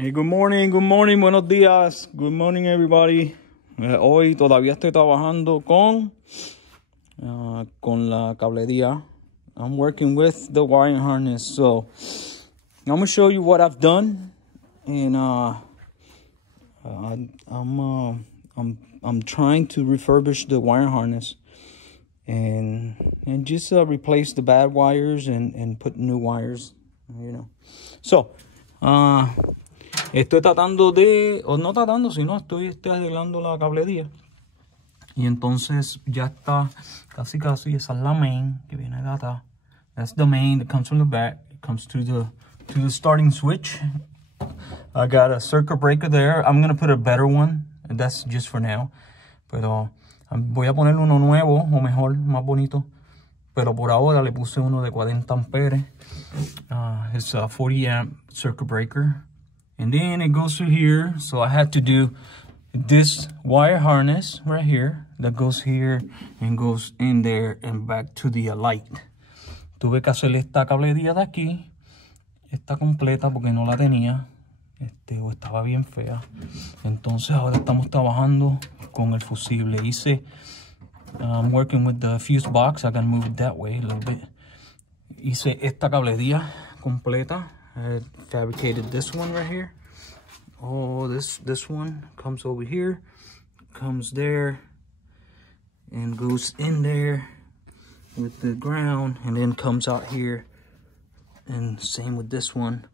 Hey, good morning, buenos días, good morning everybody. Hoy todavía estoy trabajando con la cablearía. I'm working with the wiring harness, so I'm gonna show you what I've done, and I'm trying to refurbish the wiring harness and just replace the bad wires and put new wires, you know. So estoy tratando de, o no tratando, sino estoy arreglando la cablería. Y entonces ya está casi. Esa es la main que viene de atrás. That's the main that comes from the back. It comes to the starting switch. I got a circuit breaker there. I'm gonna put a better one, and that's just for now. Pero voy a poner uno nuevo, o mejor, más bonito. Pero por ahora le puse uno de 40 amperes. It's a 40 amp circuit breaker. And then it goes through here. So I had to do this wire harness right here that goes here and goes in there and back to the light. Tuve que hacer esta cablería de aquí, esta completa, porque no la tenía, o estaba bien fea. Entonces ahora estamos trabajando con el fusible. I'm working with the fuse box. I gotta move it that way a little bit. Hice esta cablería completa. I fabricated this one right here. Oh, this one comes over here, comes there, and goes in there with the ground, and then comes out here, and same with this one.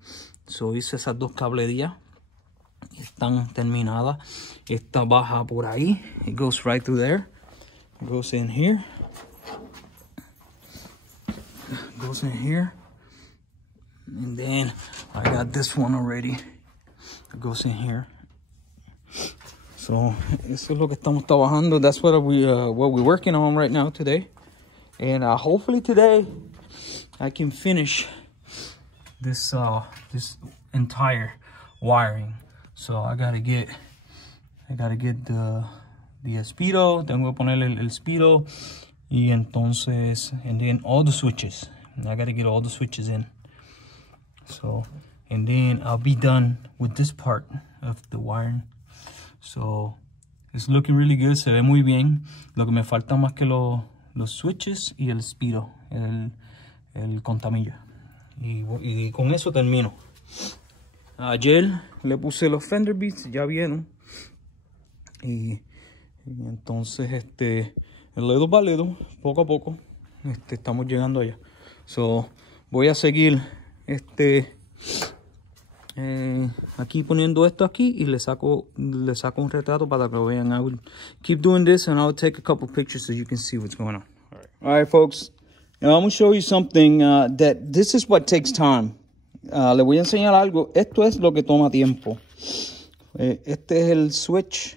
So hice esas dos cablerías, están terminadas. Esta baja por ahí, it goes right through there, it goes in here, goes in here, and then I got this one already. It goes in here. So eso es lo que estamos trabajando. That's what we're working on right now today. And hopefully today I can finish this entire wiring. So I gotta get the speedo. Tengo que ponerle el speedo, y entonces, and then all the switches. I gotta get all the switches in. So, and then I'll be done with this part of the wiring. So it's looking really good. Se ve muy bien. Lo que me falta más que los switches y el speedo, el contamilla. Y con eso termino. Ayer le puse los fender beats, ya vieron. Y entonces el dedo para dedo, poco a poco, estamos llegando allá. So voy a seguir aquí poniendo esto aquí, y le saco un retrato para que lo vean. I will keep doing this, and I'll take a couple pictures so you can see what's going on. All right, folks. Now I'm going to show you something that this is what takes time. Le voy a enseñar algo. Esto es lo que toma tiempo. Este es el switch,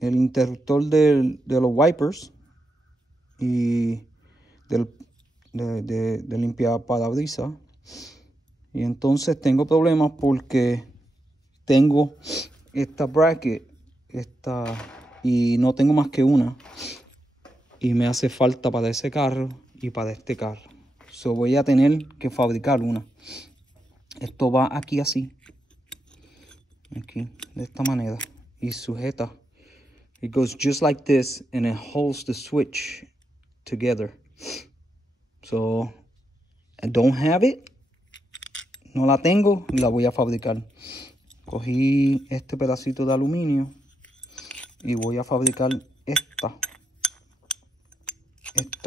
el interruptor de los wipers y de limpiar parabrisas. Y entonces tengo problemas porque tengo esta bracket, y no tengo más que una, y me hace falta para ese carro y para este carro. So voy a tener que fabricar una. Esto va aquí así, aquí de esta manera, y sujeta. It goes just like this, and it holds the switch together. So I don't have it. No la tengo y la voy a fabricar. Cogí este pedacito de aluminio y voy a fabricar esta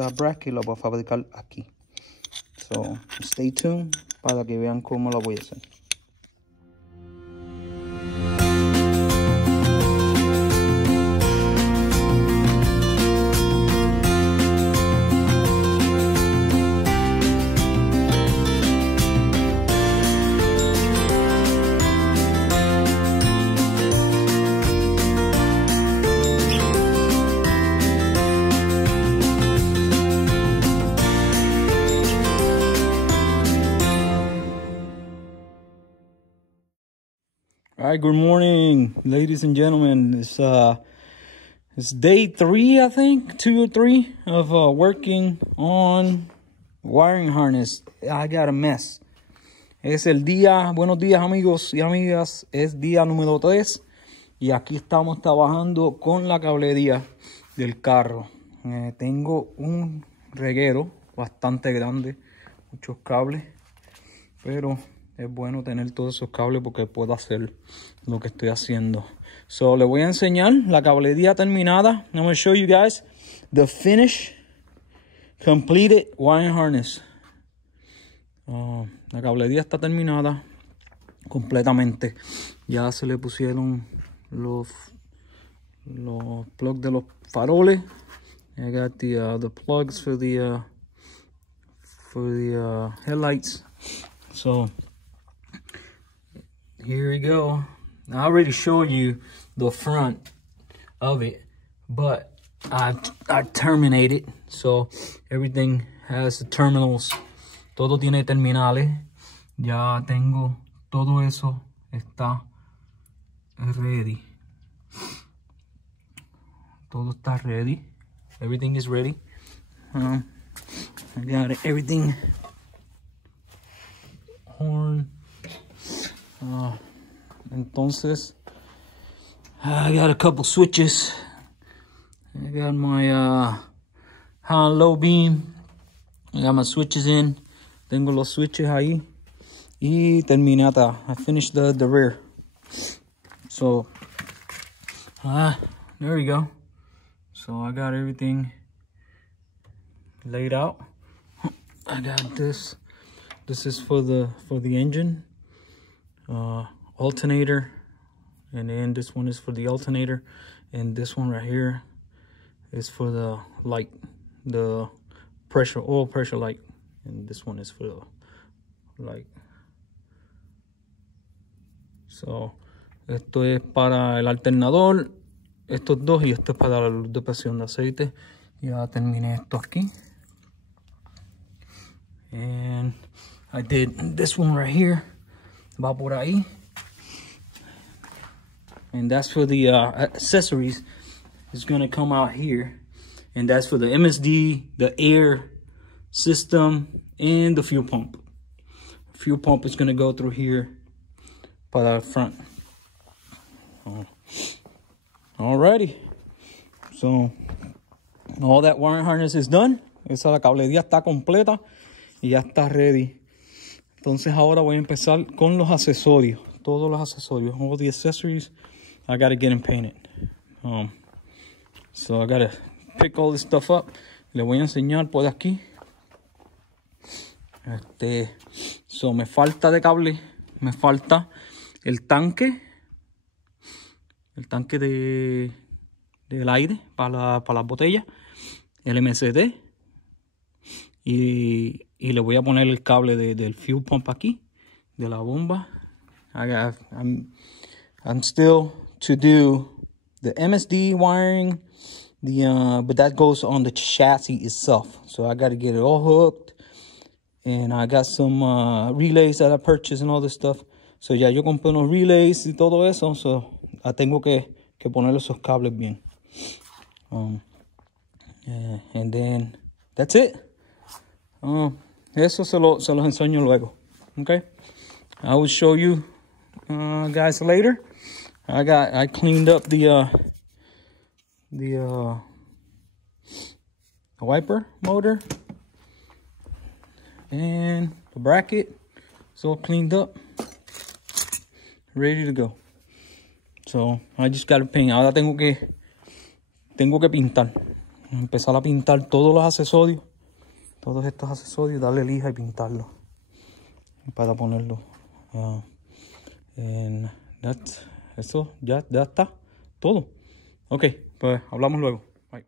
bracket, la voy a fabricar aquí. So stay tuned para que vean cómo la voy a hacer. All right, good morning, ladies and gentlemen. It's day 3, I think, 2 or 3 of working on wiring harness. I got a mess. Es el día, buenos días amigos y amigas, es día número 3 y aquí estamos trabajando con la cablería del carro. Tengo un reguero bastante grande, muchos cables, pero es bueno tener todos esos cables porque puedo hacer lo que estoy haciendo. So, les voy a enseñar la cablería terminada. I'm going to show you guys the finished completed wiring harness. La cablería está terminada completamente. Ya se le pusieron los plugs de los faroles. I got the plugs for the headlights. So here we go. I already showed you the front of it, but I terminated, so everything has the terminals. Todo tiene terminales. Ya tengo todo eso, está ready. Todo está ready. Everything is ready. I got everything. Horn. Entonces, I got a couple switches. I got my high and low beam. I got my switches in. Tengo los switches ahí. Y terminada. I finished the rear. So, there we go. So I got everything laid out. I got this. This is for the engine. Alternator. And then this one is for the alternator. And this one right here is for the light. The oil pressure light. And this one is for the light. So, esto es para el alternador, estos dos, y esto es para la luz de presión de aceite. Ya terminé esto aquí. And I did this one right here. Va por ahí. And that's for the accessories. It's gonna come out here. And that's for the MSD, the air system, and the fuel pump. Fuel pump is gonna go through here para el front. Alrighty. So, all that wiring harness is done. Esa la cablería está completa y ya está ready. Entonces ahora voy a empezar con los accesorios. Todos los accesorios. All the accessories, I gotta get them painted. So I gotta pick all this stuff up. Le voy a enseñar por aquí. So me falta de cable. Me falta el tanque del aire para las botellas, el MCD, y le voy a poner el cable del fuel pump aquí, de la bomba. I'm still to do the MSD wiring, but that goes on the chassis itself, so I got to get it all hooked, and I got some relays that I purchased and all this stuff. So ya yo compré unos relays y todo eso. So tengo que poner esos cables bien. And then that's it. Eso se los enseño luego. Okay. I will show you guys later. I cleaned up the wiper motor and the bracket. It's all cleaned up. Ready to go. So I just gotta paint. Ahora tengo que pintar. Empezar a pintar todos los accesorios. Todos estos accesorios, darle lija y pintarlos. Para ponerlo. Eso ya está todo. Ok, pues hablamos luego. Bye.